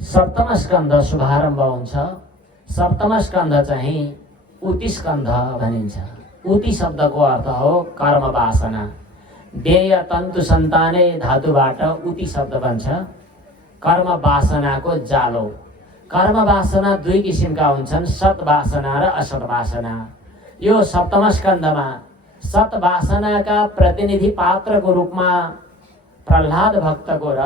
सप्तम स्कन्ध शुभारम्भ हुन्छ। सप्तम स्कन्ध चाहिँ उति स्कन्ध भनिन्छ। उति शब्दको अर्थ हो कर्म वासना। देय तन्तु सन्ताने धातुबाट उति शब्द बन्छ। कर्म वासनाको जालो। कर्म वासना दुई किसिमका हुन्छन्, सत वासना र असत वासना। यो सप्तम स्कन्धमा सत वासनाका प्रतिनिधि पात्रको रूपमा प्रहलाद भक्तको र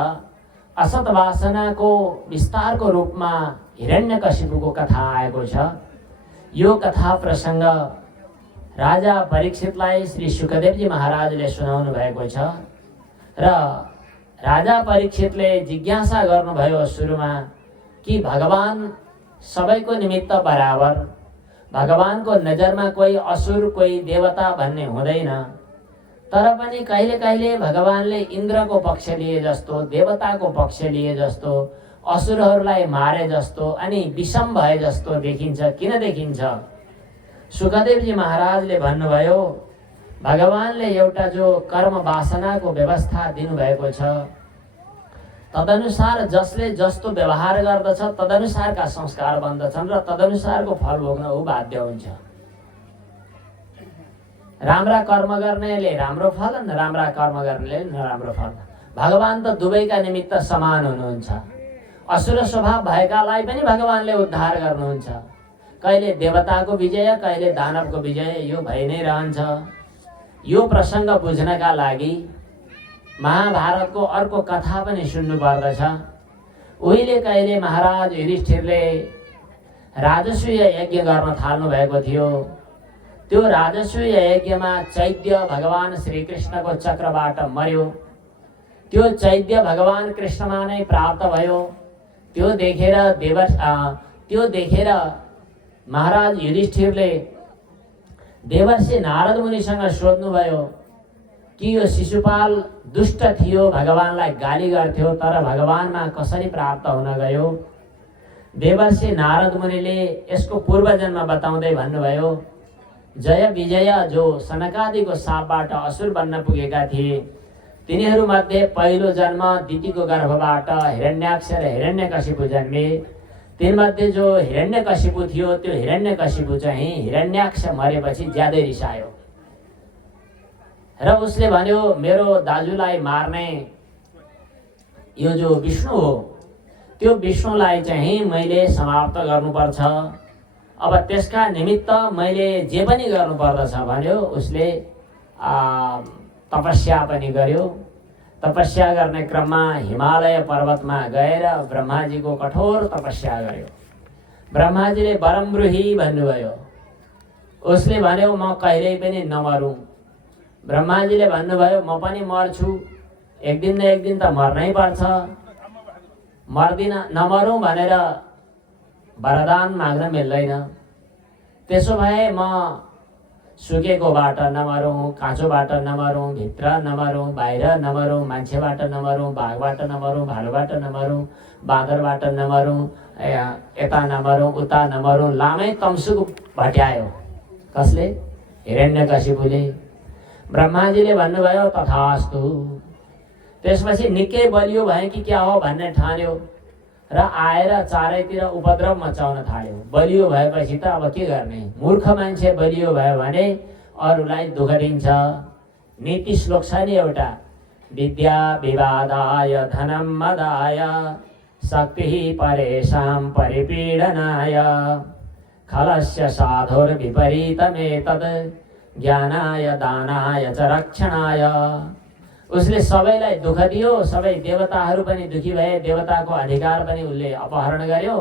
असत वासनाको विस्तारको रूपमा हिरण्यकशिपुको कथा आएको छ। यो कथा प्रसङ्ग राजा परीक्षितलाई श्री सुखदेवजी महाराजले सुनाउनु भएको छ र राजा परीक्षितले जिज्ञासा गर्नुभयो सुरुमा कि भगवान सबैको निमित्त बराबर, भगवानको नजरमा कोही असुर कोही देवता भन्ने हुँदैन, तर पनि कहिले कहिले भगवानले इन्द्रको पक्ष लिए जस्तो, देवताको पक्ष लिए जस्तो, असुरहरूलाई मारे जस्तो अनि विषम भए जस्तो देखिन्छ। किन देखिन्छ? सुखदेवजी महाराजले भन्नुभयो भगवानले एउटा जो कर्म वासनाको व्यवस्था दिनुभएको छ, तदनुसार जसले जस्तो व्यवहार गर्दछ तदनुसारका संस्कार बन्दछन् र तदनुसारको फल भोग्न ऊ बाध्य हुन्छ। राम्रा कर्म गर्नेले राम्रो फल, नराम्रा कर्म गर्नेले नराम्रो फल। भगवान त दुवैका निमित्त समान हुनुहुन्छ। असुर स्वभाव भएकालाई पनि भगवानले उद्धार गर्नुहुन्छ। कहिले देवताको विजय, कहिले दानवको विजय, यो भइ नै रहन्छ। यो प्रसङ्ग बुझ्नका लागि महाभारतको अर्को कथा पनि सुन्नु पर्दछ। उहिले कहिले महाराज युधिष्ठिरले राजसूय यज्ञ गर्न थाल्नु भएको थियो। त्यो राजसूय यज्ञमा चैत्य भगवान श्रीकृष्णको चक्रबाट मर्यो। त्यो चैत्य भगवान कृष्णमा नै प्राप्त भयो। त्यो देखेर महाराज युधिष्ठिरले देवर्षि नारद मुनिसँग सोध्नुभयो कि यो शिशुपाल दुष्ट थियो, भगवानलाई गाली गर्थ्यो, तर भगवानमा कसरी प्राप्त हुन गयो? देवर्षि नारद मुनिले यसको पूर्वजन्म बताउँदै भन्नुभयो, जय विजय जो सनकादिको शापबाट असुर बन्न पुगेका थिए, तिनीहरूमध्ये पहिलो जन्म दितिको गर्भबाट हिरण्याक्ष र हिरण्यकशिपु जन्मे। तिनमध्ये जो हिरण्यकशिपु थियो, त्यो हिरण्यकशिपु चाहिँ हिरण्याक्ष मरेपछि ज्यादै रिसायो र उसले भन्यो मेरो दाजुलाई मार्ने यो जो विष्णु हो, त्यो विष्णुलाई चाहिँ मैले समाप्त गर्नुपर्छ। अब त्यसका निमित्त मैले जे पनि गर्नुपर्दछ भन्यो। उसले तपस्या पनि गर्यो। तपस्या गर्ने क्रममा हिमालय पर्वतमा गएर ब्रह्माजीको कठोर तपस्या गर्यो। ब्रह्माजीले वरम ब्रूहि भन्नुभयो। उसले भन्यो म कहिल्यै पनि नमरौँ। ब्रह्माजीले भन्नुभयो म पनि मर्छु, एक दिन न एक दिन त मर्नै पर्छ, मर्दिन, नमरौँ भनेर वरदान माग्न मिल्दैन। त्यसो भए म सुकेकोबाट नमरौँ, काँचोबाट नमरौँ, भित्र नमरौँ, बाहिर नमरौँ, मान्छेबाट नमरौँ, बाघबाट नमरौँ, भालुबाट नमरौँ, बाँदरबाट नमरौँ, यता नमरौँ, उता नमरौँ। लामै तम्सुक भट्यायो। कसले? हिरण्यकशिपुले। ब्रह्माजीले भन्नुभयो तथास्तु। त्यसपछि निकै बलियो भए कि क्या हो भन्ने ठान्यो र आएर चारैतिर उपद्रव मचाउन थाल्यो। बलियो भएपछि त अब के गर्ने? मूर्ख मान्छे बलियो भयो भने अरूलाई दुःख दिन्छ। नीति श्लोक छ नि एउटा, विद्या विवादाय धनम मदाय शक्ति परेषां परिपीडनाय खलस्य साधुर विपरीतमेतद् ज्ञानाय दानाय च रक्षणाय। उसले सबैलाई दुःख दियो, सबै देवताहरू पनि दुखी भए, देवताको अधिकार पनि उसले अपहरण गर्यो।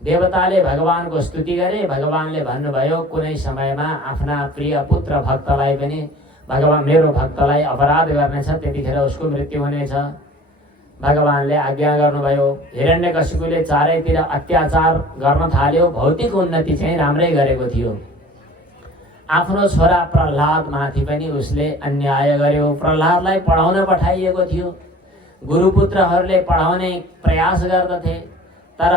देवताले भगवानको स्तुति गरे। भगवानले भन्नुभयो कुनै समयमा आफ्ना प्रिय पुत्र भक्तलाई पनि भगवान मेरो भक्तलाई अपराध गर्नेछ, त्यतिखेर उसको मृत्यु हुनेछ। भगवानले आज्ञा गर्नुभयो। हिरण्यकशिपुले चारैतिर अत्याचार गर्न थाल्यो। भौतिक उन्नति चाहिँ राम्रै गरेको थियो। आफ्नो छोरा प्रहलाद माथि पनि उसले अन्याय गर्यो। प्रहलादलाई पढाउन पठाइएको थियो। गुरुपुत्रहरूले पढाउने प्रयास गर्दथे, तर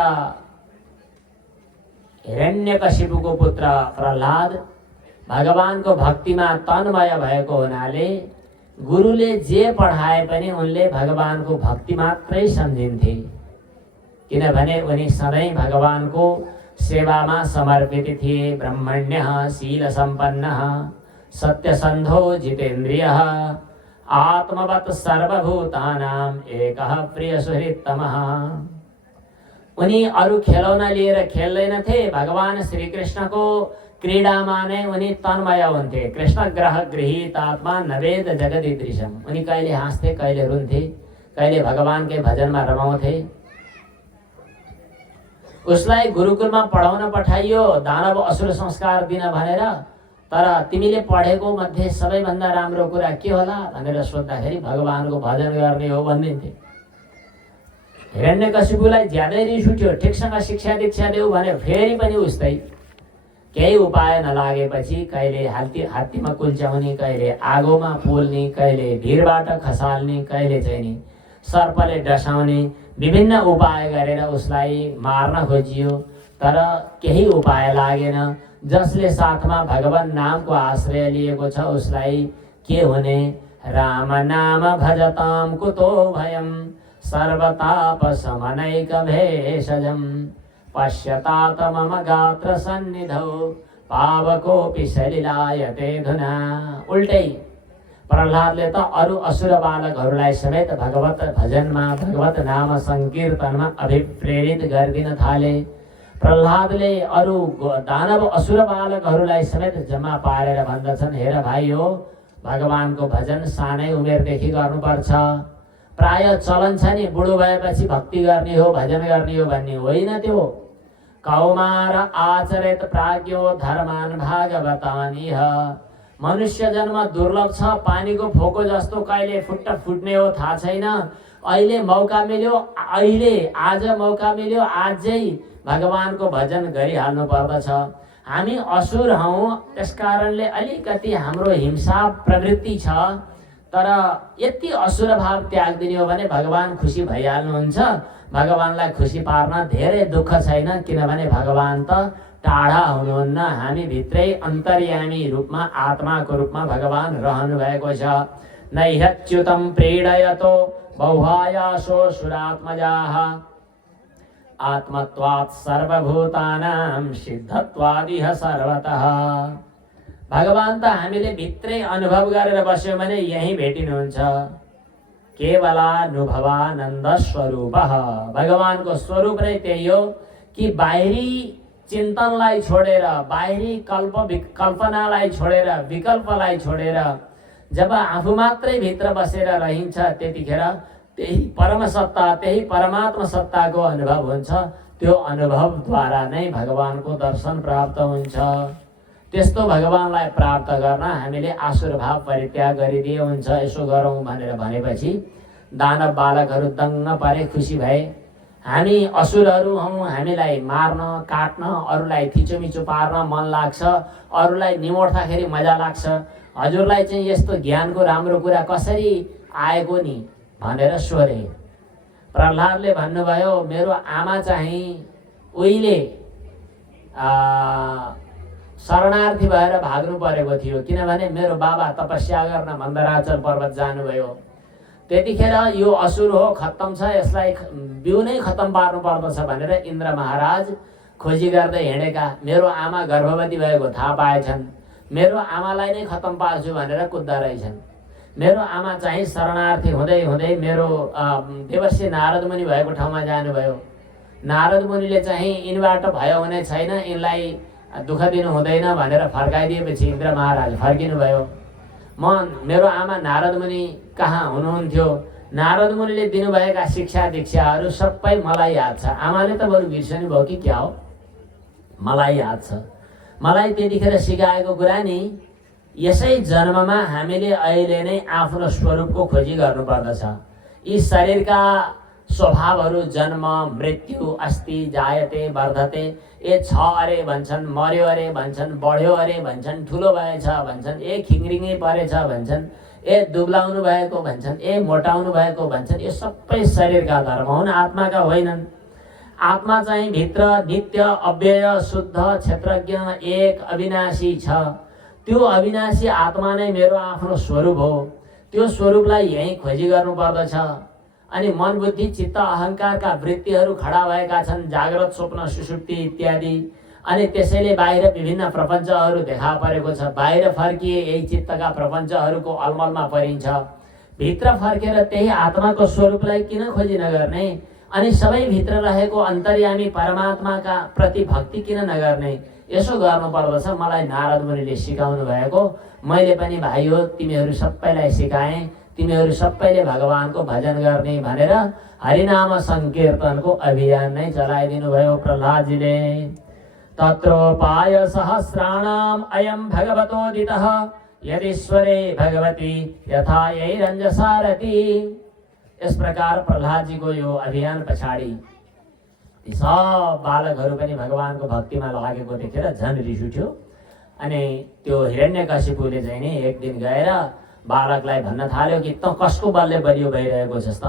हिरण्यकशिपुको पुत्र प्रहलाद भगवानको भक्तिमा तन्मय भएको हुनाले गुरुले जे पढाए पनि उनले भगवानको भक्ति मात्रै सम्झिन्थे। किनभने उनी सधैँ भगवानको सेवामा समर्पित थिए। ब्रह्मण्यः शील सम्पन्नः सत्यसन्धो जितेन्द्रियः आत्मवत् सर्वभूतानां एकः प्रियसुहृत्तमः। उनी अरू खेलौना लिएर खेल्दैनथे। भगवान श्रीकृष्णको क्रीडामा नै उनी तन्मय हुन्थे। कृष्ण ग्रह गृहीत आत्मा नवेद जगदीदृशम। उनी कहिले हाँस्थे, कहिले रुन्थे, कहिले भगवानकै भजनमा रमाउँथे। उसलाई गुरुकुलमा पढाउन पठाइयो दानव असुर संस्कार दिन भनेर। तर तिमीले पढेको मध्ये सबैभन्दा राम्रो कुरा के होला भनेर सोद्धाखेरि भगवानको भजन गर्ने हो भनिदिन्थे। हिरण्यकशिपुलाई ज्यादै रिस उठ्यो। ठिकसँग शिक्षा दीक्षा देऊ भने फेरि पनि उस्तै। केही उपाय नलागेपछि कहिले हात्तीमा कुल्च्याउने, कहिले आगोमा पोल्ने, कहिले भिरबाट खसाल्ने, कहिले चाहिँ नि सर्पले डसाउने विभिन्न उपाय गरेर उसलाई मार्न खोजियो। तर केही उपाय लागेन। जसले साथमा भगवान नामको आश्रय लिएको छ उसलाई के हुने। राम नाम भजताम कुतो भयम सर्वताप समनैक भेषजम पश्यतात मम गात्र सन्निधौ पावकोपि सलिलायते धुना। उल्टै प्रहलादले त अरू असुर बालकहरूलाई समेत भगवत भजनमा, भगवत नाम संकीर्तनमा अभिप्रेरित गरिदिन थाले। प्रहलादले अरू दानव असुर बालकहरूलाई समेत जम्मा पारेर भन्दछन्, हेर भाइ हो, भगवानको भजन सानै उमेरदेखि गर्नुपर्छ। प्राय चलन छ नि बुढो भएपछि भक्ति गर्ने हो, भजन गर्ने हो भन्ने होइन। त्यो कौमार आचरित प्राज्ञो धर्मान भागवतान इह। मनुष्य जन्म दुर्लभ छ। पानीको फोको जस्तो कहिले फुट्ने हो थाहा छैन। अहिले मौका मिल्यो, आज मौका मिल्यो, आजै भगवानको भजन गरिहाल्नु पर्दछ। हामी असुर हौँ, त्यसकारणले अलिकति हाम्रो हिंसा प्रवृत्ति छ। तर यति असुर भाव त्याग दिने हो भने भगवान खुसी भइहाल्नुहुन्छ। भगवानलाई खुसी पार्न धेरै दुःख छैन, किनभने भगवान त टाढा हुनुहुन्न। हामी भित्रै अन्तर्यामी रूपमा, आत्माको रूपमा भगवान रहनु भएको छ। नैहच्युतं प्रीडयतो बहुहायासो सुरात्मजाः आत्मत्वात् सर्वभूतानां सिद्धत्वादिह सर्वतः। भगवान त हामीले भित्रै अनुभव गरेर बस्यो भने यही भेटिनुहुन्छ। केवलानुभवानन्द स्वरूपः। भगवानको स्वरूप नै त्यही हो कि बाहिरी चिन्तनलाई छोडेर, बाहिरी कल्पनालाई छोडेर, विकल्पलाई छोडेर जब आफू मात्रै भित्र बसेर रहिन्छ त्यतिखेर त्यही परम सत्ता, त्यही परमात्मा सत्ताको अनुभव हुन्छ। त्यो अनुभवद्वारा नै भगवानको दर्शन प्राप्त हुन्छ। त्यस्तो भगवानलाई प्राप्त गर्न हामीले आसुर भाव परित्याग गरिदिए हुन्छ। यसो गरौँ भनेर भनेपछि दानव बालकहरू दङ्ग परे, खुसी भए। हामी असुरहरू हौँ, हामीलाई मार्न, काट्न, अरूलाई थिचोमिचो पार्न मन लाग्छ, अरूलाई निमोड्दाखेरि मजा लाग्छ। हजुरलाई चाहिँ यस्तो ज्ञानको राम्रो कुरा कसरी आएको नि भनेर सोधे। प्रहलादले भन्नुभयो, मेरो आमा चाहिँ उहिले शरणार्थी भएर भाग्नु परेको थियो, किनभने मेरो बाबा तपस्या गर्न मन्दराचल पर्वत जानुभयो। त्यतिखेर यो असुर हो, खत्तम छ, यसलाई बिउ नै खत्तम पार्नु पर्दछ भनेर इन्द्र महाराज खोजी गर्दै हिँडेका। मेरो आमा गर्भवती भएको थाहा पाएछन्। मेरो आमालाई नै खत्तम पार्छु भनेर कुद्दा रहेछन्। मेरो आमा चाहिँ शरणार्थी हुँदै हुँदै मेरो देवर्षि नारद मुनि भएको ठाउँमा जानुभयो। नारद मुनिले चाहिँ यिनबाट भयो हुने छैन, यिनलाई दुःख दिनु हुँदैन भनेर फर्काइदिएपछि इन्द्र महाराज फर्किनु भयो। मेरो आमा नारद मुनि कहाँ हुनुहुन्थ्यो। नारद मुनिले दिनुभएका शिक्षा दीक्षाहरू सबै मलाई याद छ। आमाले त बरु बिर्सनु भयो कि क्या हो, मलाई याद छ। मलाई त्यतिखेर सिकाएको कुरा नि, यसै जन्ममा हामीले अहिले नै आफ्नो स्वरूपको खोजी गर्नुपर्दछ। यी शरीरका स्वभावहरू जन्म, मृत्यु, अस्ति, जायते, वर्धते, ए छ अरे भन्छन्, मर्यो अरे भन्छन्, बढ्यो अरे भन्छन्, ठुलो भएछ भन्छन्, ए खिङ्रिङै परेछ भन्छन्, ए दुब्लाउनु भएको भन्छन्, ए मोटाउनु भएको भन्छन्। यो सबै शरीरका धर्म हुन्, आत्माका होइनन्। आत्मा चाहिँ भित्र नित्य, अव्यय, शुद्ध, क्षेत्रज्ञ, एक, अविनाशी छ। त्यो अविनाशी आत्मा नै मेरो आफ्नो स्वरूप हो। त्यो स्वरूपलाई यहीँ खोजी गर्नु पर्दछ। अनि मन बुद्धि चित्त अहङ्कारका वृत्तिहरू खडा भएका छन्, जाग्रत स्वप्न सुषुप्ति इत्यादि। अनि त्यसैले बाहिर विभिन्न प्रपञ्चहरू देखा परेको छ। बाहिर फर्किए यही चित्तका प्रपञ्चहरूको अलमलमा परिन्छ। भित्र फर्केर त्यही आत्माको स्वरूपलाई किन खोजी नगर्ने? अनि सबै भित्र रहेको अन्तर्यामी परमात्माका प्रति भक्ति किन नगर्ने? यसो गर्नुपर्दछ। मलाई नारद मुनिले सिकाउनु भएको, मैले पनि भाइ हो तिमीहरू सबैलाई सिकाएँ। तिमीहरू सबैले भगवानको भजन गर्ने भनेर हरिनाम सङ्कीर्तनको अभियान नै चलाइदिनु भयो प्रह्लादजीले। तत्रोपाय सहस्राणाम अयम भगवतोदितः यदीश्वरे भगवती यथा यैरञ्जसारथि। यस प्रकार प्रह्लादजीको यो अभियान पछाडि ती सब बालकहरू पनि भगवानको भक्तिमा लागेको देखेर झन् रिस उठ्यो। अनि त्यो हिरण्यकशिपुले चाहिँ नि एक दिन गएर बालकलाई भन्न थाल्यो कि त कसको बलले बलियो भइरहेको छस् त?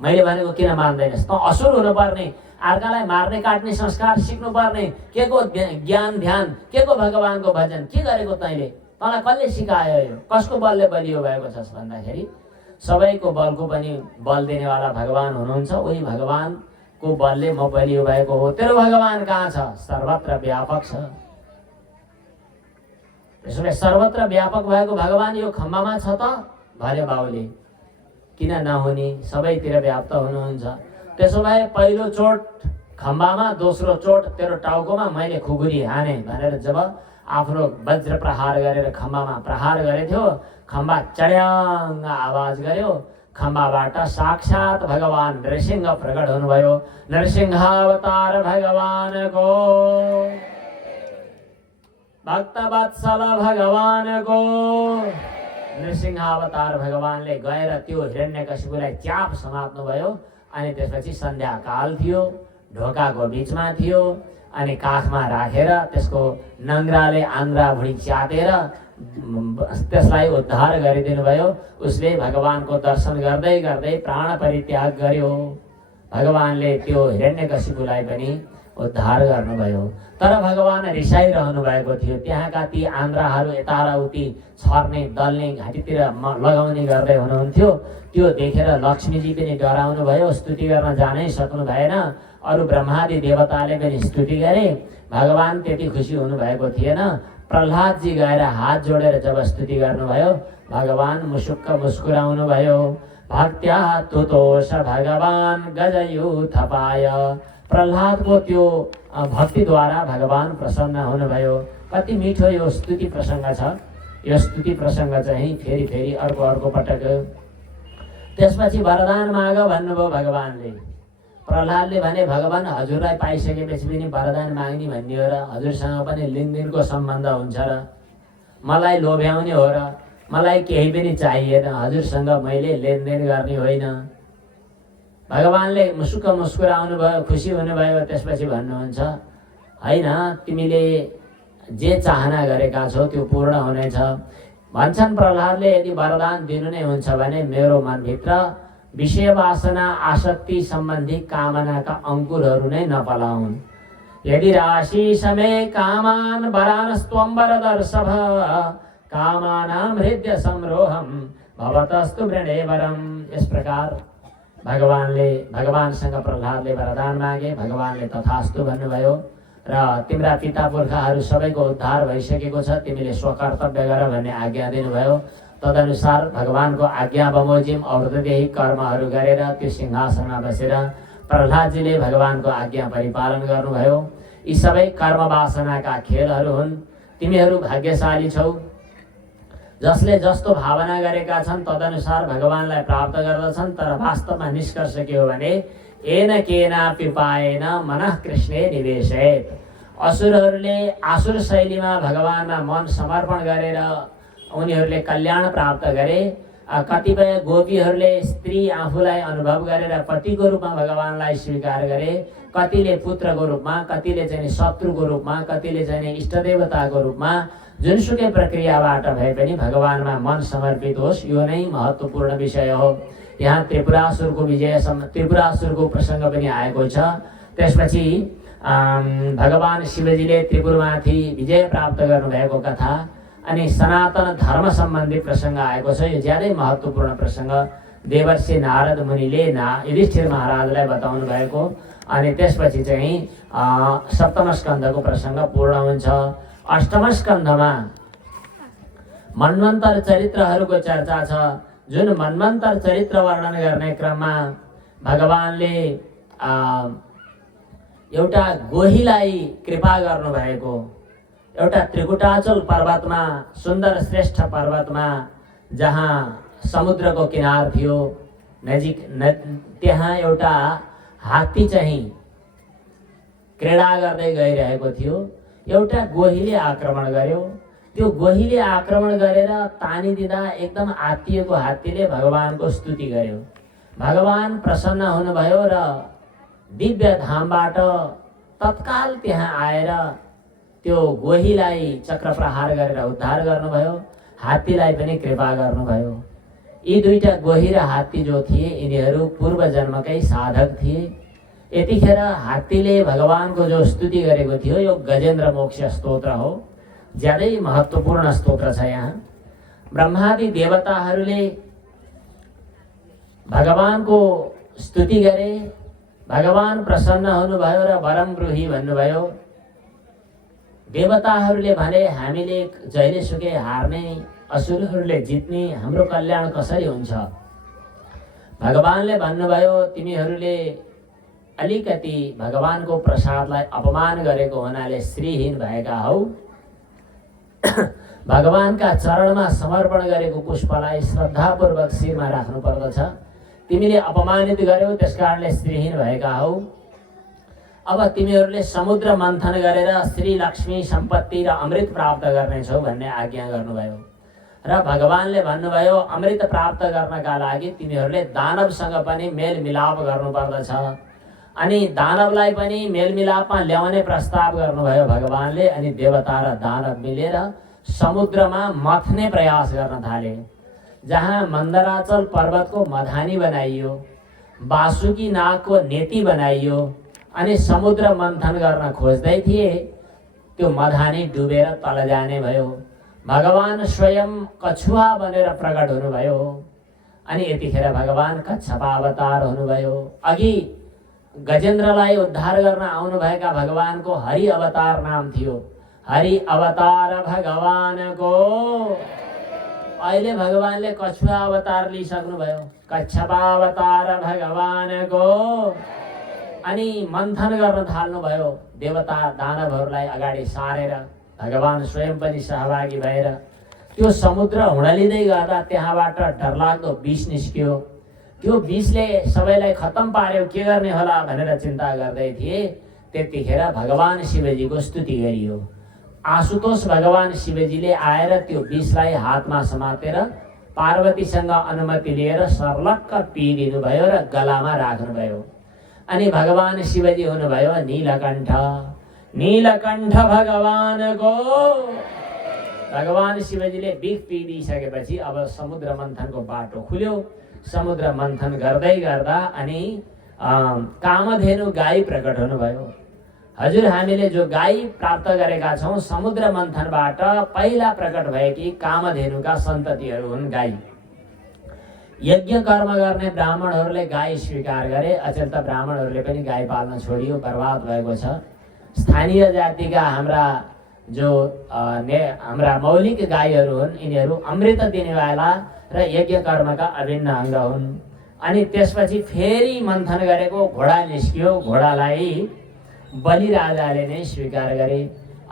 मैले भनेको किन मान्दैनस्? त असुर हुनुपर्ने, अर्कालाई मार्ने काट्ने संस्कार सिक्नुपर्ने, के को ज्ञान ध्यान, के को भगवानको भजन के गरेको तैँले? तँलाई कसले सिकायो? यो कसको बलले बलियो भएको छस् भन्दाखेरि सबैको बलको पनि बल दिनेवाला भगवान हुनुहुन्छ। उही भगवानको बलले म बलियो भएको हो। तेरो भगवान कहाँ छ? सर्वत्र व्यापक छ। त्यसो भए सर्वत्र व्यापक भएको भगवान यो खम्बामा छ त भन्यो बाबुले। किन नहुने? सबैतिर व्याप्त हुनुहुन्छ। त्यसो भए पहिलो चोट खम्बामा, दोस्रो चोट तेरो टाउकोमा मैले खुकुरी हाने भनेर जब आफ्नो वज्र प्रहार गरेर खम्बामा प्रहार गरेथ्यो, खम्बा चढ्याङ्ग आवाज गर्यो। खम्बाबाट साक्षात भगवान नृसिंह प्रकट हुनुभयो। नृसिंहावतार भगवानको, भक्तवत्सल भगवानको। नृसिंहावतार भगवानले गएर त्यो हिरण्यकशिपुलाई च्याप समात्नु भयो। अनि त्यसपछि सन्ध्याकाल थियो, ढोकाको बिचमा थियो। अनि काखमा राखेर त्यसको नङ्ग्राले आन्द्रा भुँडी च्यातेर त्यसलाई उद्धार गरिदिनु भयो। उसले भगवानको दर्शन गर्दै गर्दै प्राण परित्याग गर्यो। भगवानले त्यो हिरण्यकशिपुलाई पनि उद्धार गर्नुभयो। तर भगवान रिसाइरहनु भएको थियो। त्यहाँका ती आन्द्राहरू यता र उति छर्ने, दल्ने, घाँटीतिर लगाउने गर्दै हुनुहुन्थ्यो। त्यो देखेर लक्ष्मीजी पनि डराउनु भयो, स्तुति गर्न जानै सक्नु भएन। अरू ब्रह्मादि देवताले पनि स्तुति गरे। भगवान त्यति खुसी हुनुभएको थिएन। प्रह्लादजी गएर हात जोडेर जब स्तुति गर्नुभयो, भगवान मुसुक्क मुस्कुराउनु भयो। भक्त्या तुतोष भगवान गजयुथपाय। प्रह्लादको त्यो भक्तिद्वारा भगवान प्रसन्न हुनुभयो। कति मिठो यो स्तुति प्रसङ्ग छ। यो स्तुति प्रसङ्ग चाहिँ फेरि फेरि अर्को पटक। त्यसपछि वरदान माग भन्नुभयो भगवानले। प्रह्लादले भने भगवान हजुरलाई पाइसकेपछि पनि वरदान माग्ने भन्ने हो र? हजुरसँग पनि लेनदेनको सम्बन्ध हुन्छ र? मलाई लोभ्याउने हो र? मलाई केही पनि चाहिएन, हजुरसँग मैले लेनदेन गर्ने होइन। भगवानले मुसुक्क मुस्कुराउनु भयो, खुसी हुनुभयो। त्यसपछि भन्नुहुन्छ, होइन तिमीले जे चाहना गरेका छौ त्यो पूर्ण हुनेछ भन्छन् प्रह्लादले। यदि वरदान दिनु नै हुन्छ भने मेरो मनभित्र विषय वासना आसक्ति सम्बन्धी कामनाका अङ्कुरहरू नै नपलाउन्। यदि राशि समय कामान वरानस्त्वं वरदर्शभ कामानां हृदय संरोहम भवतस्तु वृणे वरम। यस प्रकार भगवानसँग प्रह्लादले वरदान मागे। भगवानले तथास्तु भन्नुभयो र तिम्रा पिता पुर्खाहरू सबैको उद्धार भइसकेको छ, तिमीले स्वकर्तव्य गर भन्ने आज्ञा दिनुभयो। तदनुसार भगवानको आज्ञा बमोजिम औषधेही कर्महरू गरेर त्यो सिंहासनमा बसेर प्रह्लादजीले भगवानको आज्ञा परिपालन गर्नुभयो। यी सबै कर्म वासनाका खेलहरू हुन्। तिमीहरू भाग्यशाली छौ। जसले जस्तो भावना गरेका छन् तदनुसार भगवानलाई प्राप्त गर्दछन्। तर वास्तवमा निष्कर्ष के हो भने येन केनापि उपायेन मनः कृष्णे निवेशेत। असुरहरूले आसुर शैलीमा भगवानमा मन समर्पण गरेर उनीहरूले कल्याण प्राप्त गरे। कतिपय गोपीहरूले स्त्री आफूलाई अनुभव गरेर पतिको रूपमा भगवानलाई स्वीकार गरे। कतिले पुत्रको रूपमा, कतिले चाहिँ शत्रुको रूपमा, कतिले चाहिँ इष्टदेवताको रूपमा। जुनसुकै प्रक्रियाबाट भए पनि भगवानमा मन समर्पित होस्, यो नै महत्त्वपूर्ण विषय हो। यहाँ त्रिपुरासुरको प्रसङ्ग पनि आएको छ। त्यसपछि भगवान शिवजीले त्रिपुरमाथि विजय प्राप्त गर्नुभएको कथा अनि सनातन धर्म सम्बन्धी प्रसङ्ग आएको छ। यो ज्यादै महत्त्वपूर्ण प्रसङ्ग। देवर्षि नारद मुनिले युधिष्ठिर महाराजलाई बताउनु भएको। अनि त्यसपछि चाहिँ सप्तम स्कन्धको प्रसङ्ग पूर्ण हुन्छ। अष्टम स्कन्धमा मन्वन्तर चरित्रहरूको चर्चा छ। जुन मन्वन्तर चरित्र वर्णन गर्ने क्रममा भगवानले एउटा गोहीलाई कृपा गर्नुभएको, एउटा त्रिकुटाचल पर्वतमा, सुन्दर श्रेष्ठ पर्वतमा जहाँ समुद्रको किनार थियो नजिक, त्यहाँ एउटा हात्ती चाहिँ क्रीडा गर्दै गइरहेको थियो। एउटा गोहीले आक्रमण गर्यो। त्यो गोहीले आक्रमण गरेर तानिदिँदा एकदम आत्तिएको हात्तीले भगवानको स्तुति गर्यो। भगवान प्रसन्न हुनुभयो र दिव्य धामबाट तत्काल त्यहाँ आएर त्यो गोहीलाई चक्र प्रहार गरेर उद्धार गर्नुभयो। हात्तीलाई पनि कृपा गर्नुभयो। यी दुईटा गोही र हात्ती जो थिए यिनीहरू पूर्व जन्मकै साधक थिए। यतिखेर हात्तीले भगवानको जो स्तुति गरेको थियो यो गजेन्द्र मोक्ष स्तोत्र हो। ज्यादै महत्त्वपूर्ण स्तोत्र छ। यहाँ ब्रह्मादि देवताहरूले भगवानको स्तुति गरे। भगवान प्रसन्न हुनुभयो र वरम ब्रूहि भन्नुभयो। देवताहरूले भने हामीले जहिलेसुकै हार्ने, असुरहरूले जित्ने, हाम्रो कल्याण कसरी हुन्छ? भगवानले भन्नुभयो तिमीहरूले अलिकति भगवानको प्रसादलाई अपमान गरेको हुनाले श्रीहीन भएका हौ। भगवानका चरणमा समर्पण गरेको पुष्पलाई श्रद्धापूर्वक शिरमा राख्नु पर्दछ। तिमीले अपमानित गर्यौ, त्यसकारणले श्रीहीन भएका हौ। अब तिमीहरूले समुद्र मन्थन गरेर श्री लक्ष्मी सम्पत्ति र अमृत प्राप्त गर्नेछौ भन्ने आज्ञा गर्नुभयो। र भगवानले भन्नुभयो अमृत प्राप्त गर्नका लागि तिमीहरूले दानवसँग पनि मेलमिलाप गर्नुपर्दछ। अनि दानवलाई पनि मेलमिलापमा ल्याउने प्रस्ताव गर्नुभयो भगवानले। अनि देवता र दानव मिलेर समुद्रमा मथ्ने प्रयास गर्न थाले। जहाँ मन्दराचल पर्वतको मधानी बनाइयो, बासुकी नागको नेति बनाइयो अनि समुद्र मन्थन गर्न खोज्दै थिए, त्यो मधानी डुबेर तल जाने भयो। भगवान स्वयं कछुवा बनेर प्रकट हुनुभयो। अनि यतिखेर भगवान कच्छपा अवतार हुनुभयो। अघि गजेन्द्रलाई उद्धार गर्न आउनुभएका भगवानको हरि अवतार नाम थियो। हरि अवतार भगवानको। अहिले भगवानले कछुवा अवतार लिइसक्नुभयो। कच्छपा अवतार भगवानको। अनि मन्थन गर्न थाल्नुभयो। देवता दानवहरूलाई अगाडि सारेर भगवान स्वयं पनि सहभागी भएर त्यो समुद्र हुडलिँदै गर्दा त्यहाँबाट डरलाग्दो विष निस्क्यो। त्यो विषले सबैलाई खत्तम पार्यो, के गर्ने होला भनेर चिन्ता गर्दै थिए। त्यतिखेर भगवान शिवजीको स्तुति गरियो। आशुतोष भगवान शिवजीले आएर त्यो विषलाई हातमा समातेर पार्वतीसँग अनुमति लिएर सर्लक्क पिइदिनुभयो र गलामा राख्नुभयो। अनि भगवान शिवजी हुनुभयो नीलकण्ठ। नीलकण्ठ भगवानको। भगवान शिवजीले विष पिइदिसकेपछि अब समुद्र मन्थनको बाटो खुल्यो। समुद्र मन्थन गर्दै गर्दा अनि कामधेनु गाई प्रकट हुनुभयो। हजुर, हामीले जो गाई प्राप्त गरेका छौँ समुद्र मन्थनबाट पहिला प्रकट भएकी कामधेनुका सन्ततिहरू हुन् गाई। यज्ञ कर्म गर्ने ब्राह्मणहरूले गाई स्वीकार गरे। अचेल त ब्राह्मणहरूले पनि गाई पाल्न छोडियो, बर्बाद भएको छ। स्थानीय जातिका हाम्रा मौलिक गाईहरू हुन्, यिनीहरू अमृत दिनेवाला र यज्ञ कर्मका अभिन्न अङ्ग हुन्। अनि त्यसपछि फेरि मन्थन गरेको घोडा निस्कियो। घोडालाई बलिराजाले नै स्वीकार गरे।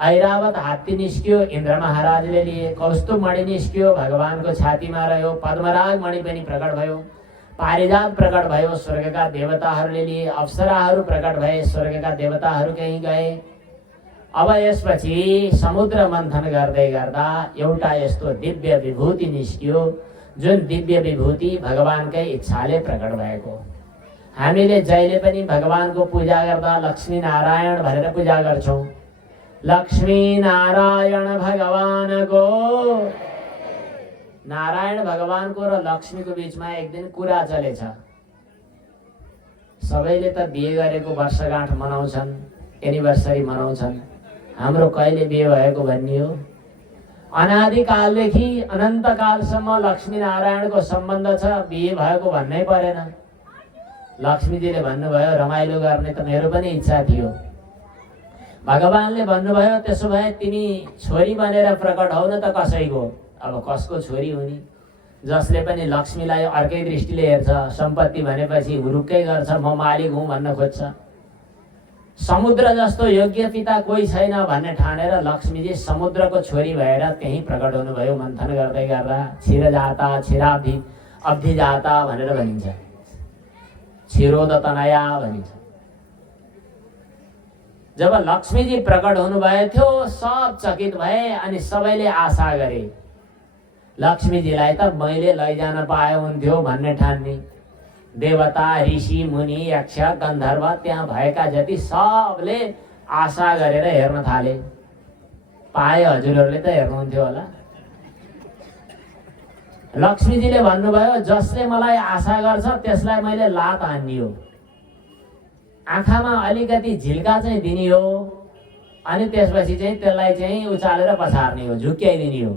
ऐरावत हात्ती निस्कियो, इन्द्र महाराजले लिए। कौस्तुभ मणि निस्कियो, भगवानको छातीमा रह्यो। पद्मराग मणि पनि प्रकट भयो। पारिजात प्रकट भयो, स्वर्गका देवताहरूले लिए। अप्सराहरू प्रकट भए, स्वर्गका देवताहरू कहीँ गए। अब यसपछि समुद्र मन्थन गर्दै गर्दा एउटा यस्तो दिव्य विभूति निस्कियो, जुन दिव्य विभूति भगवानकै इच्छाले प्रकट भएको। हामीले जहिले पनि भगवानको पूजा गर्दा लक्ष्मी नारायण भनेर पूजा गर्छौँ। लक्ष्मी नारायण भगवानको। नारायण भगवानको र लक्ष्मीको बीचमा एक दिन कुरा चलेछ। सबैले त बिहे गरेको वर्षगाँठ मनाउँछन्, एनिभर्सरी मनाउँछन्। हाम्रो कहिले बिहे भएको भन्ने हो। अनादिकालदेखि अनन्तकालसम्म लक्ष्मीनारायणको सम्बन्ध छ, बिहे भएको भन्नै परेन। लक्ष्मीजीले भन्नुभयो रमाइलो गर्ने त मेरो पनि इच्छा थियो। भगवानले भन्नुभयो त्यसो भए तिमी छोरी बनेर प्रकट हौ न त कसैको। अब कसको छोरी हुने? जसले पनि लक्ष्मीलाई अर्कै दृष्टिले हेर्छ, सम्पत्ति भनेपछि हुरुक्कै गर्छ, म मालिक हुँ भन्न खोज्छ। समुद्र जस्तो योग्य पिता कोही छैन भन्ने ठानेर लक्ष्मीजी समुद्रको छोरी भएर त्यही प्रकट हुनुभयो। मन्थन गर्दै गर्दा क्षीर जाता क्षीराब्धि अब्धि जाता भनेर भनिन्छ, क्षीरोद तनया भनिन्छ। जब लक्ष्मीजी प्रकट हुनुभएको थियो सब चकित भए अनि सबैले आशा गरे लक्ष्मीजीलाई त मैले लैजान पाए हुन्थ्यो भन्ने ठान्ने। देवता ऋषि मुनि यक्ष गन्धर्व त्यहाँ भएका जति सबले आशा गरेर हेर्न थाले। पाए हजुरहरूले त हेर्नुहुन्थ्यो होला। लक्ष्मीजीले भन्नुभयो जसले मलाई आशा गर्छ त्यसलाई मैले लात हान्ने हो, आँखामा अलिकति झिल्का चाहिँ दिने हो, अनि त्यसपछि चाहिँ त्यसलाई चाहिँ उचालेर पछार्ने हो, झुक्क्याइदिने हो।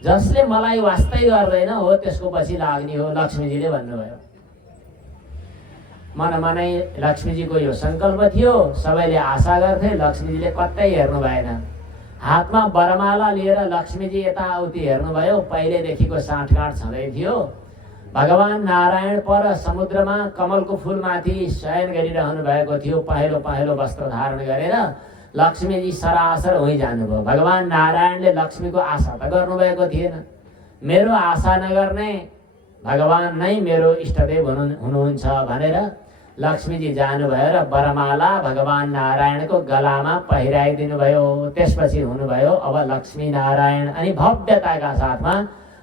जसले मलाई वास्तै गर्दैन हो त्यसको पछि लाग्ने हो, लक्ष्मीजीले भन्नुभयो। मनमनै लक्ष्मीजीको यो सङ्कल्प थियो। सबैले आशा गर्थे, लक्ष्मीजीले कतै हेर्नु भएन। हातमा वरमाला लिएर लक्ष्मीजी यताउति हेर्नुभयो। पहिलेदेखिको साँठगाँठ छँदै थियो। भगवान नारायण पर समुद्रमा कमलको फुलमाथि शयन गरिरहनु भएको थियो, पहेँलो पहेँलो वस्त्र धारण गरेर। लक्ष्मीजी सरासर उहीँ जानुभयो। भगवान नारायणले लक्ष्मीको आशा त गर्नुभएको थिएन। मेरो आशा नगर्ने भगवान नै मेरो इष्टदेव हुनुहुन्छ भनेर लक्ष्मीजी जानुभयो र वरमाला भगवान नारायणको गलामा पहिराइदिनु भयो। त्यसपछि हुनुभयो अब लक्ष्मी नारायण अनि भव्यताका साथमा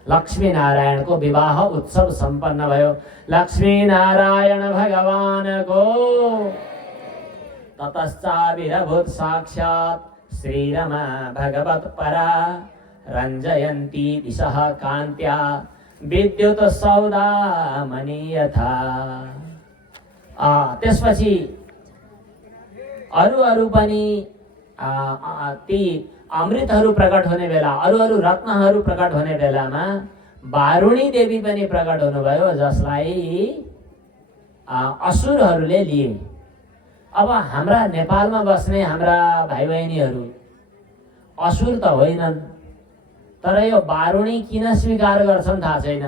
लक्ष्मी नारायणको विवाह उत्सव सम्पन्न भयो। लक्ष्मी नारायण भगवानको ततश्चाविरभूत साक्षात् श्रीरमा भगवत परा रञ्जयन्ती दिशः कान्त्या विद्युत सौदामणि यथा। त्यसपछि अरू पनि ती अमृतहरू प्रकट हुने बेला, अरू रत्नहरू प्रकट हुने बेलामा वारुणी देवी पनि प्रकट हुनुभयो, जसलाई असुरहरूले लिए। अब हाम्रा नेपालमा बस्ने हाम्रा भाइ बहिनीहरू असुर त होइनन्, तर यो वारुणी किन स्वीकार गर्छन् थाहा छैन।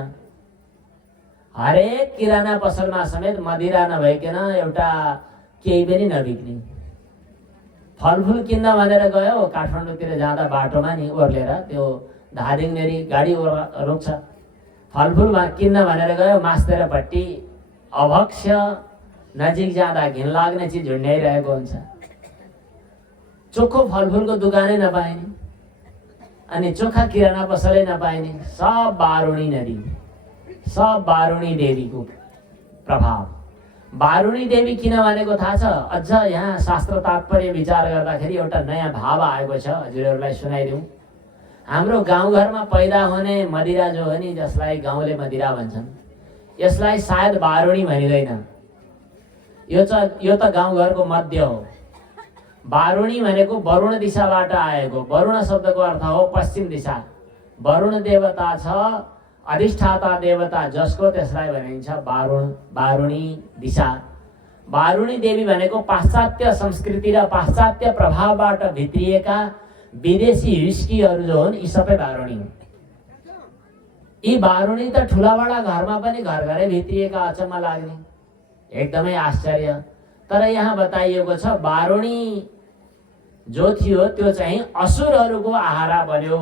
हरेक किराना पसलमा समेत मदिरा नभइकन एउटा केही पनि नबिक्ने। फलफुल किन्न भनेर गयो, काठमाडौँतिर जाँदा बाटोमा नि ओर्लेर त्यो धादिङनेरि गाडी रोक्छ। फलफुल किन्न भनेर गयो, मास्तेरपट्टि अभक्ष नजिक जाँदा घिन लाग्ने चिज झुन्ड्याइरहेको हुन्छ। चोखो फलफुलको दोकानै नपाइने अनि चोखा किराना पसलै नपाइने। सब वारुणी नदी, सब वारुणी देवीको प्रभाव। वारुणी देवी किन भनेको थाहा छ? अझ यहाँ शास्त्र तात्पर्य विचार गर्दाखेरि एउटा नयाँ भाव आएको छ, हजुरहरूलाई सुनाइदिउँ। हाम्रो गाउँघरमा पैदा हुने मदिरा जो हो नि, जसलाई गाउँले मदिरा भन्छन्, यसलाई सायद वारुणी भनिँदैन। यो त गाउँघरको मध्य हो। वारुणी भनेको वरुण दिशाबाट आएको। वरुण शब्दको अर्थ हो पश्चिम दिशा। वरुण देवता छ, अधिष्ठाता देवता जसको, त्यसलाई भनिन्छ वारुणी दिशा। वारुणी देवी भनेको पाश्चात्य संस्कृति र पाश्चात्य प्रभावबाट भित्रिएका विदेशी हिस्कीहरू जो हुन्, यी सबै वारुणी हुन्। यी वारुणी त ठुलाबडा घरमा पनि घर घरै भित्रिएका, अचम्म लाग्ने, एकदमै आश्चर्य। तर यहाँ बताइएको छ वारुणी जो थियो त्यो चाहिँ असुरहरूको आहारा बन्यो।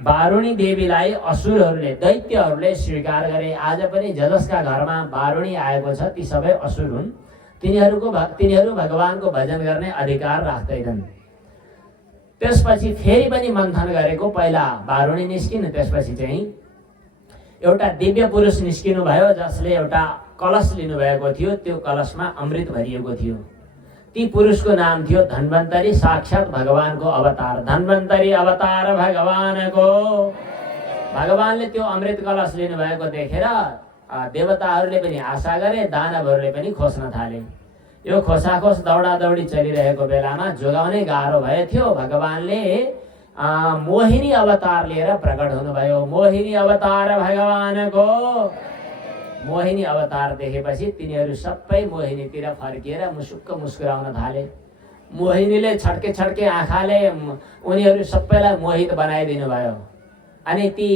वारुणी देवीलाई असुरहरूले, दैत्यहरूले स्वीकार गरे। आज पनि जसका घरमा वारुणी आएको छ ती सबै असुर हुन्। तिनीहरू भगवानको भजन गर्ने अधिकार राख्दैनन्। त्यसपछि फेरि पनि मन्थन गरेको, पहिला वारुणी निस्किनु, त्यसपछि चाहिँ एउटा दिव्य पुरुष निस्किनु भयो, जसले एउटा कलश लिनुभएको थियो। त्यो कलशमा अमृत भरिएको थियो। ती पुरुषको नाम थियो धन्वन्तरी, साक्षात् भगवानको अवतार। धन्वन्तरी अवतार भगवानको। भगवानले त्यो अमृत कलश लिनुभएको देखेर देवताहरूले पनि आशा गरे, दानवहरूले पनि खोज्न थाले। यो खोसाखोस दौडा दौडी चलिरहेको बेलामा जोगाउनै गाह्रो भयो थियो। भगवानले मोहिनी अवतार लिएर प्रकट हुनुभयो। मोहिनी अवतार भगवानको। मोहिनी अवतार देखेपछि तिनीहरू सबै मोहिनीतिर फर्किएर मुसुक्क मुस्कुराउन थाले। मोहिनीले छड्के छड्के आँखाले उनीहरू सबैलाई मोहित बनाइदिनु भयो। अनि ती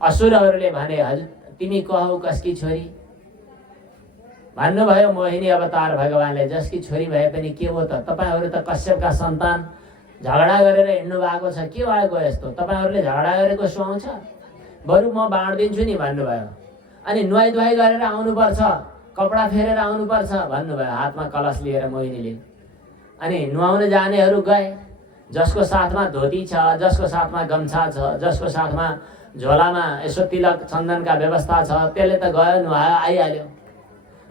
असुरहरूले भने, हजुर तिमी को हौ, कसकी छोरी? भन्नुभयो मोहिनी अवतार भगवानले, जसकी छोरी भए पनि के हो त, तपाईहरू त कश्यपका सन्तान, झगडा गरेर हिँड्नु भएको छ, के भएको यस्तो? तपाईहरूले झगडा गरेको सुहाउँछ? बरु म बाँडिदिन्छु नि भन्नुभयो। अनि नुहाई धुवाई गरेर आउनुपर्छ, कपडा फेरेर आउनुपर्छ भन्नुभयो, हातमा कलश लिएर मोहिनीले। अनि नुहाउन जानेहरू गए, जसको साथमा धोती छ, जसको साथमा गम्छा छ, जसको साथमा झोलामा यसो तिलक चन्दनका व्यवस्था छ, त्यसले त गयो, नुहायो, आइहाल्यो।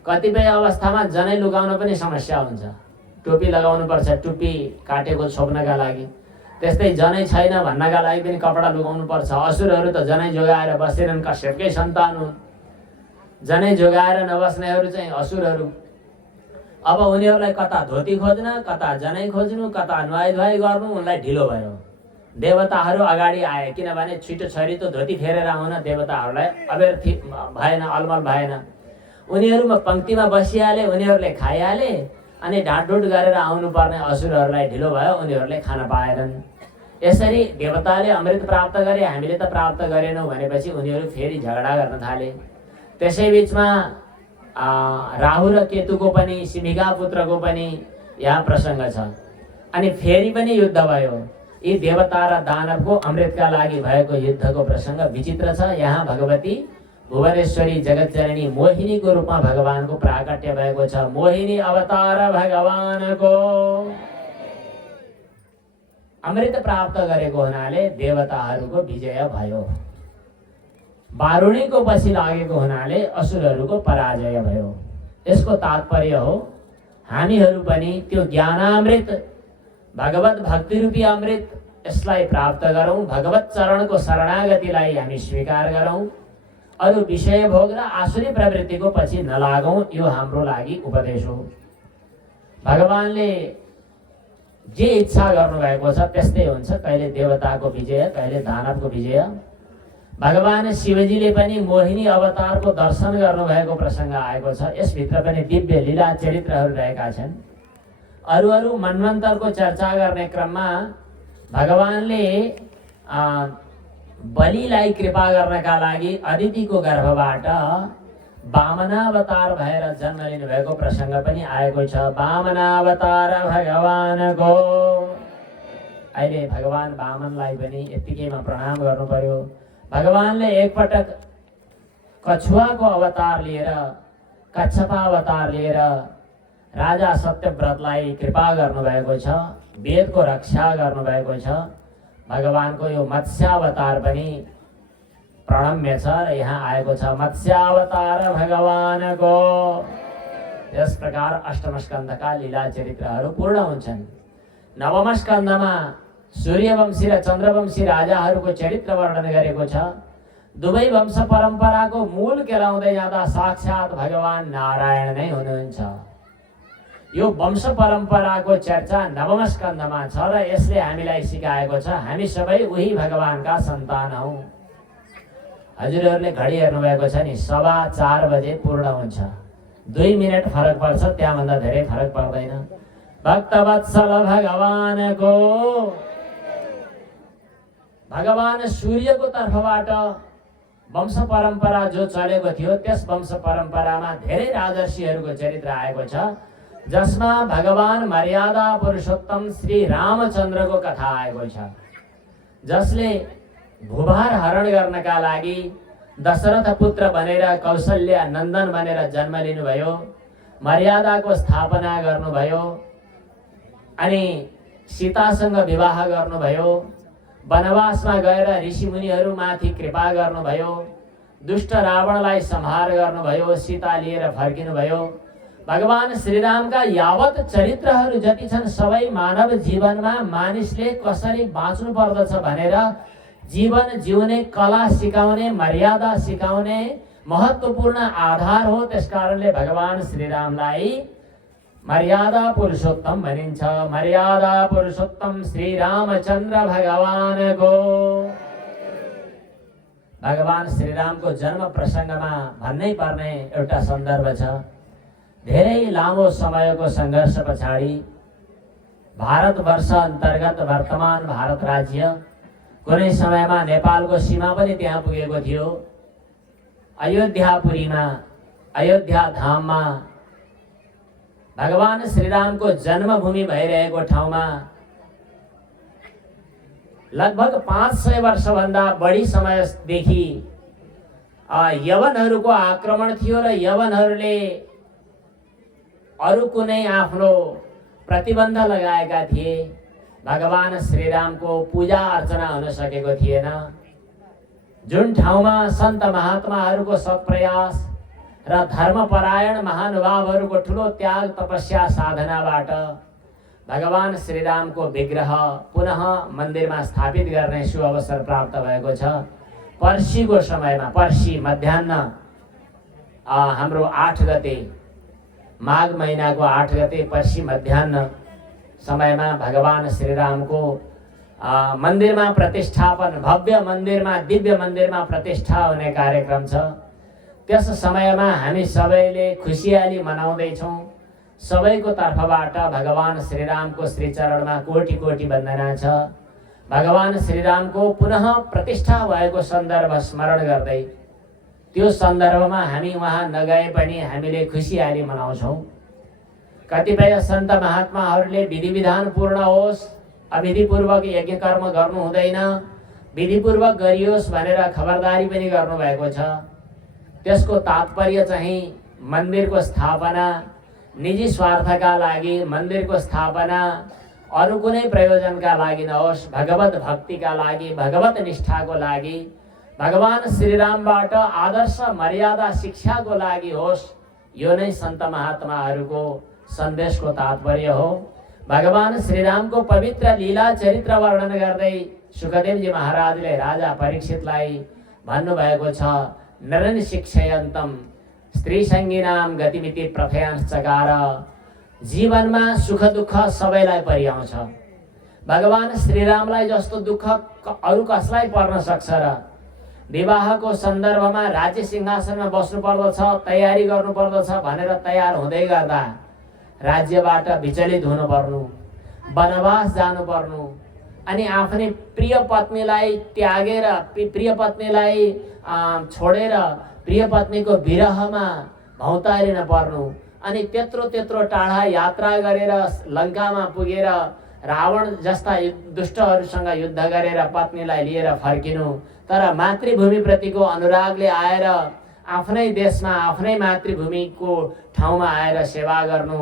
कतिपय अवस्थामा जनै लुगाउन पनि समस्या हुन्छ। टोपी लगाउनुपर्छ, टोपी काटेको छोप्नका लागि। त्यस्तै जनै छैन भन्नका लागि पनि कपडा लुगाउनुपर्छ। असुरहरू त जनै जोगाएर बसेनन्, कश्यपकै सन्तान हुन्। जनै जोगाएर नबस्नेहरू चाहिँ असुरहरू। अब उनीहरूलाई कता धोती खोज्न, कता जनै खोज्नु, कता नुहाई धुवाई गर्नु, उनलाई ढिलो भयो। देवताहरू अगाडि आए, किनभने छिटो छरितो धोती फेरेर आउन देवताहरूलाई अबेर भएन, अलमल भएन। उनीहरू पङ्क्तिमा बसिहाले, उनीहरूले खाइहाले। अनि ढाँडढुँड गरेर आउनुपर्ने असुरहरूलाई ढिलो भयो, उनीहरूले खान पाएनन्। यसरी देवताले अमृत प्राप्त गरे, हामीले त प्राप्त गरेनौँ भनेपछि उनीहरू फेरि झगडा गर्न थाले। त्यसै बिचमा राहु र केतुको पनि, सिमिका पुत्रको पनि यहाँ प्रसङ्ग छ। अनि फेरि पनि युद्ध भयो। यी देवता र दानवको अमृतका लागि भएको युद्धको प्रसङ्ग विचित्र छ। यहाँ भगवती भुवनेश्वरी जगतजननी मोहिनीको रूपमा भगवानको प्राकट्य भएको छ। मोहिनी अवतार भगवानको। अमृत प्राप्त गरेको हुनाले देवताहरूको विजय भयो। वारुणीको पछि लागेको हुनाले असुरहरूको पराजय भयो। यसको तात्पर्य हो, हामीहरू पनि त्यो ज्ञानामृत, भगवत भक्ति रूपी अमृत, यसलाई प्राप्त गरौँ। भगवत चरणको शरणागतिलाई हामी स्वीकार गरौँ। अरू विषय भोग र आसुरी प्रवृत्तिको पछि नलागौँ। यो हाम्रो लागि उपदेश हो। भगवानले जे इच्छा गर्नुभएको छ त्यस्तै हुन्छ। कहिले देवताको विजय, कहिले दानवको विजय। भगवान शिवजीले पनि मोहिनी अवतारको दर्शन गर्नुभएको प्रसङ्ग आएको छ। यसभित्र पनि दिव्य लीला चरित्रहरू रहेका छन्। अरू अरू मन्वन्तरको चर्चा गर्ने क्रममा भगवानले बलिलाई कृपा गर्नका लागि अदितिको गर्भबाट वामनावतार भएर जन्म लिनुभएको प्रसङ्ग पनि आएको छ। वामनावतार भगवानको। अहिले भगवान वामनलाई पनि यत्तिकैमा प्रणाम गर्नु पर्यो। भगवानले एकपटक कछुवाको अवतार लिएर, कच्छपावतार लिएर राजा सत्यव्रतलाई कृपा गर्नुभएको छ, वेदको रक्षा गर्नुभएको छ। भगवानको यो मत्स्यावतार पनि प्रणम्य छ र यहाँ आएको छ। मत्स्यावतार भगवानको। यस प्रकार अष्टम स्कन्धका लीला चरित्रहरू पूर्ण हुन्छन्। नवम स्कन्धमा सूर्यवंशी र चन्द्रवंशी राजाहरूको चरित्र वर्णन गरेको छ। दुवै वंश परम्पराको मूल केलाउँदै जाँदा साक्षात् भगवान नारायण नै हुनुहुन्छ। यो वंश परम्पराको चर्चा नवम स्कन्धमा छ र यसले हामीलाई सिकाएको छ, हामी सबै उही भगवानका सन्तान हौ। हजुरहरूले घडी हेर्नु भएको छ नि, 4:15 बजे पूर्ण हुन्छ। 2 मिनट फरक पर्छ, त्यहाँभन्दा धेरै फरक पर्दैन। भक्तवत्सल भगवानको। भगवान सूर्यको तर्फबाट वंश परम्परा जो चलेको थियो, त्यस वंश परम्परामा धेरै राजर्षिहरूको चरित्र आएको छ, जसमा भगवान मर्यादा पुरुषोत्तम श्री रामचन्द्रको कथा आएको छ, जसले भूभार हरण गर्नका लागि दशरथ पुत्र बनेर, कौशल्या नन्दन बनेर जन्म लिनुभयो। मर्यादाको स्थापना गर्नुभयो। अनि सीतासँग विवाह गर्नुभयो। वनवासमा गएर ऋषिमुनिहरूमाथि कृपा गर्नुभयो। दुष्ट रावणलाई संहार गर्नुभयो। सीता लिएर फर्किनुभयो। भगवान श्रीरामका यावत चरित्रहरू जति छन्, सबै मानव जीवनमा मानिसले कसरी बाँच्नु पर्दछ भनेर जीवन जिउने कला सिकाउने, मर्यादा सिकाउने महत्त्वपूर्ण आधार हो। त्यसकारणले भगवान श्रीरामलाई मर्यादा पुरुषोत्तम भनिन्छ। मर्यादा पुरुषोत्तम श्री रामचन्द्र भगवानको। भगवान श्रीरामको जन्म प्रसङ्गमा भन्नै पर्ने एउटा सन्दर्भ छ। धेरै लामो समयको सङ्घर्ष पछाडि भारतवर्ष अन्तर्गत वर्तमान भारत राज्य, कुनै समयमा नेपालको सीमा पनि त्यहाँ पुगेको थियो। अयोध्यापुरीमा, अयोध्या धाममा भगवान श्रीरामको जन्मभूमि भइरहेको ठाउँमा लगभग 500 वर्षभन्दा बढी समयदेखि यवनहरूको आक्रमण थियो र यवनहरूले अरू कुनै आफ्नो प्रतिबन्ध लगाएका थिए। भगवान श्रीरामको पूजा अर्चना हुन सकेको थिएन। जुन ठाउँमा सन्त महात्माहरूको सत्प्रयास र धर्मपरायण महानुभावहरूको ठुलो त्याग तपस्या साधनाबाट भगवान श्रीरामको विग्रह पुनः मन्दिरमा स्थापित गर्ने सुअवसर प्राप्त भएको छ। पर्सीको समयमा, पर्सी मध्याह्न हाम्रो 8 गते, माघ महिनाको 8 गते पर्सी मध्याह्न समयमा भगवान श्रीरामको मन्दिरमा प्रतिष्ठापन, भव्य मन्दिरमा, दिव्य मन्दिरमा प्रतिष्ठा हुने कार्यक्रम छ। त्यस समयमा हामी सबैले खुसियाली मनाउँदैछौँ। सबैको तर्फबाट भगवान श्रीरामको श्रीचरणमा कोटि कोटि वन्दना छ। भगवान श्रीरामको पुनः प्रतिष्ठा भएको सन्दर्भ स्मरण गर्दै त्यो सन्दर्भमा हामी वहाँ नगए पनि हामीले खुसियाली मनाउँछौँ। कतिपय सन्त महात्माहरूले विधि विधान पूर्ण होस्, अविधिपूर्वक यज्ञ कर्म गर्नु हुँदैन, विधिपूर्वक गरियोस् भनेर खबरदारी पनि गर्नुभएको छ। त्यसको तात्पर्य चाहिँ मन्दिरको स्थापना निजी स्वार्थका लागि, मन्दिरको स्थापना अरू कुनै प्रयोजनका लागि नहोस्, भगवत भक्तिका लागि, भगवत निष्ठाको लागि, भगवान श्रीरामबाट आदर्श मर्यादा शिक्षाको लागि होस्। यो नै सन्त महात्माहरूको सन्देशको तात्पर्य हो। भगवान श्रीरामको पवित्र लीला चरित्र वर्णन गर्दै सुखदेवजी महाराजले राजा परीक्षितलाई भन्नुभएको छ, नरन शिक्षयन्तम स्त्रीसङ्गीनाम गतिमिति प्रथयांश्चकार। जीवनमा सुख दुःख सबैलाई परिआउँछ। भगवान श्रीरामलाई जस्तो दुःख अरू कसलाई पर्न सक्छ र? विवाहको सन्दर्भमा राज्य सिंहासनमा बस्नु पर्दछ, तयारी गर्नु पर्दछ भनेर तयार हुँदै गर्दा राज्यबाट विचलित हुनु पर्नु, वनवास जानु पर्नु, अनि आफ्नै प्रिय पत्नीलाई त्यागेर, प्रिय पत्नीलाई छोडेर प्रिय पत्नीको विरहमा भौतारिन पर्नु, अनि त्यत्रो टाढा यात्रा गरेर लङ्कामा पुगेर रावण जस्ता दुष्टहरूसँग युद्ध गरेर पत्नीलाई लिएर फर्किनु, तर मातृभूमिप्रतिको अनुरागले आएर आफ्नै देशमा, आफ्नै मातृभूमिको ठाउँमा आएर सेवा गर्नु,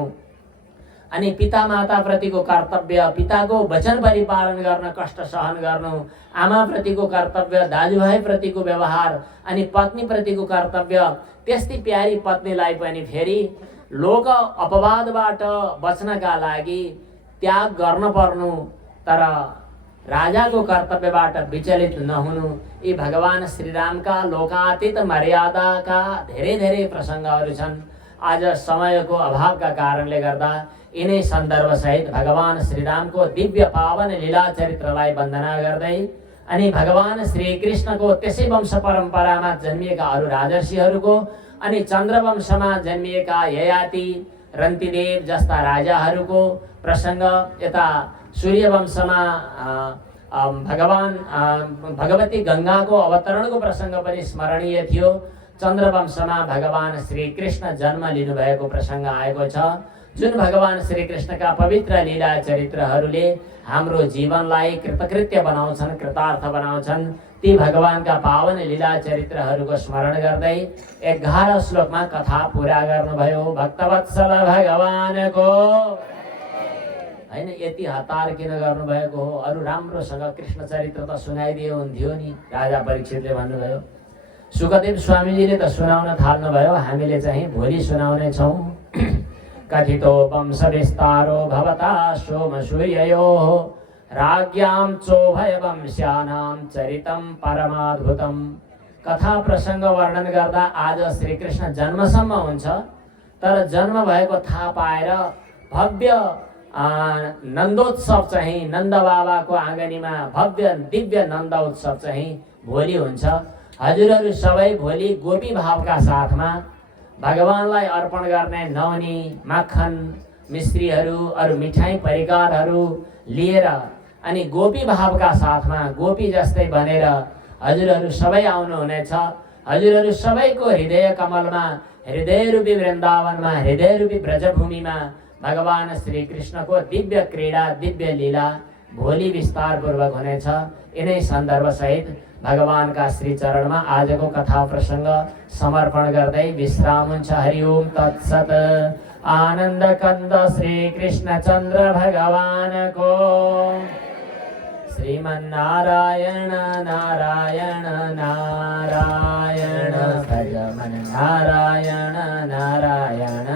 अनि पिता माताप्रतिको कर्तव्य, पिताको वचन परिपालन गर्न कष्ट सहन गर्नु, आमाप्रतिको कर्तव्य, दाजुभाइप्रतिको व्यवहार, अनि पत्नीप्रतिको कर्तव्य, त्यस्तै प्यारी पत्नीलाई पनि फेरि लोक अपवादबाट बच्नका लागि त्याग गर्न पर्नु, तर राजाको कर्तव्यबाट विचलित नहुनु। यी भगवान श्रीरामका लोकातीत मर्यादाका धेरै प्रसङ्गहरू छन्। आज समयको अभावका कारणले गर्दा यिनै सन्दर्भसहित भगवान श्रीरामको दिव्य पावन लीला चरित्रलाई वन्दना गर्दै अनि भगवान श्रीकृष्णको त्यसै वंश परम्परामा जन्मिएका अरू राजर्षिहरूको अनि चन्द्रवंशमा जन्मिएका ययाति, रन्तिदेव जस्ता राजाहरूको प्रसङ्ग, यता सूर्यवंशमा भगवती गङ्गाको अवतरणको प्रसङ्ग पनि स्मरणीय थियो। चन्द्रवंशमा भगवान श्रीकृष्ण जन्म लिनुभएको प्रसङ्ग आएको छ। जुन भगवान श्रीकृष्णका पवित्र लीला चरित्रहरूले हाम्रो जीवनलाई कृतकृत्य बनाउँछन्, कृतार्थ बनाउँछन्, ती भगवानका पावन लीला चरित्रहरूको स्मरण गर्दै 11 श्लोकमा कथा पुरा गर्नुभयो। भक्तवत्सल भगवानको हैन, यति हतार किन गर्नुभएको हो? अरू राम्रोसँग कृष्ण चरित्र त सुनाइदिए हुन्थ्यो नि, राजा परीक्षितले भन्नुभयो। सुखदेव स्वामीजीले त सुनाउन थाल्नुभयो, हामीले चाहिँ भोलि सुनाउने छौँ। कथितो वंश विस्तारो भवता सोम सूर्ययोः राज्ञां चोभय वंश्यानां चरितं परमाद्भुतम्। कथा प्रसङ्ग वर्णन गर्दा आज श्रीकृष्ण जन्मसम्म हुन्छ, तर जन्म भएको थाहा पाएर भव्य नन्दोत्सव चाहिँ नन्द बाबाको आँगनीमा भव्य दिव्य नन्द उत्सव चाहिँ भोलि हुन्छ। हजुरहरू सबै भोलि गोपी भावका साथमा भगवानलाई अर्पण गर्ने नौनी माखन मिश्रीहरू अरू मिठाई परिकारहरू लिएर अनि गोपी भावका साथमा गोपी जस्तै बनेर हजुरहरू सबै आउनुहुनेछ। हजुरहरू सबैको हृदय कमलमा हृदय रूपी वृन्दावनमा हृदय रूपी ब्रजभूमिमा भगवान श्री कृष्णको दिव्य क्रीडा दिव्य लीला भोलि विस्तार पूर्वक हुनेछ। यिनै सन्दर्भ सहित भगवानका श्री चरणमा आजको कथा प्रसंग समर्पण गर्दै विश्राम हुन्छ। हरि ओम तत्सत। आनन्द कंद श्री कृष्ण चन्द्र भगवानको श्रीमन्नारायण नारायण नारायण भजमन नारायण नारायण